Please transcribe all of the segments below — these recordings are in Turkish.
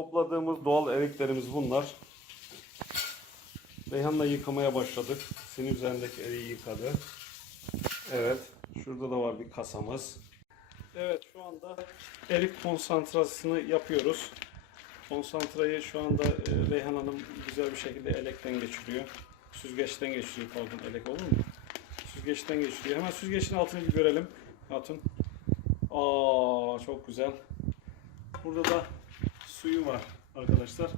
topladığımız doğal eriklerimiz bunlar. Reyhan'la yıkamaya başladık. Senin üzerindeki eriği yıkadı. Evet. Şurada da var bir kasamız. Evet şu anda erik konsantrasını yapıyoruz. Konsantrayı şu anda e, Reyhan Hanım güzel bir şekilde elekten geçiriyor. Süzgeçten geçiriyor pardon elek olur mu? Süzgeçten geçiriyor. Hemen süzgeçin altını bir görelim. Hatun. Aa çok güzel. Burada da suyu var arkadaşlar.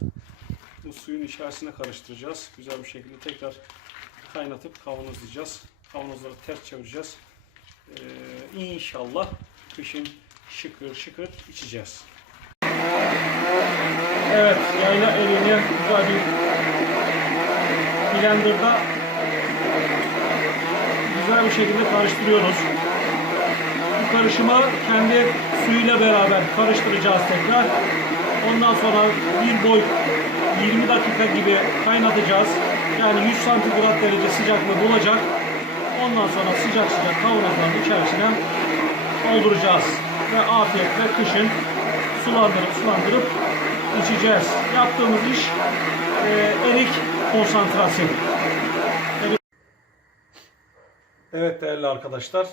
Bu suyun içerisine karıştıracağız. Güzel bir şekilde tekrar kaynatıp kavanozlayacağız. Kavanozları ters çevireceğiz. Ee, inşallah kışın şıkır şıkır içeceğiz. Evet, yayla eriğini güzel bir blenderda güzel bir şekilde karıştırıyoruz. Bu karışımı kendi suyuyla beraber karıştıracağız tekrar. Ondan sonra bir boy 20 dakika gibi kaynatacağız. Yani 100 santigrat derece sıcaklığı bulacak. Ondan sonra sıcak sıcak kavanozların içerisine dolduracağız. Ve afiyetle kışın sulandırıp sulandırıp içeceğiz. Yaptığımız iş e, erik konsantrası. Erik- Evet değerli arkadaşlar.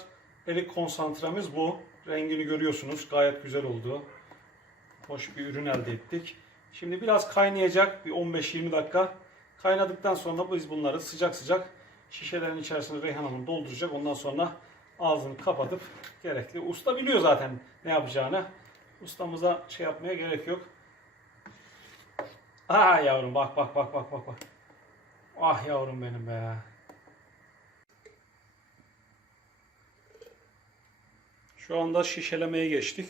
Erik konsantremiz bu. Rengini görüyorsunuz. Gayet güzel oldu. Hoş bir ürün elde ettik. Şimdi biraz kaynayacak. Bir 15-20 dakika. Kaynadıktan sonra biz bunları sıcak sıcak şişelerin içerisine Reyhan Hanım dolduracak. Ondan sonra ağzını kapatıp gerekli. Usta biliyor zaten ne yapacağını. Ustamıza şey yapmaya gerek yok. Ah yavrum bak bak bak bak bak bak. Ah yavrum benim be. Şu anda şişelemeye geçtik.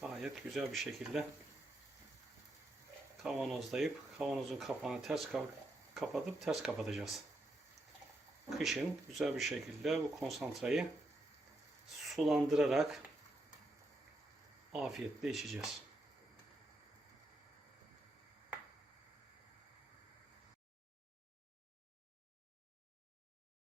Gayet güzel bir şekilde kavanozlayıp kavanozun kapağını ters ka- kapatıp ters kapatacağız. Kışın güzel bir şekilde bu konsantrayı sulandırarak afiyetle içeceğiz.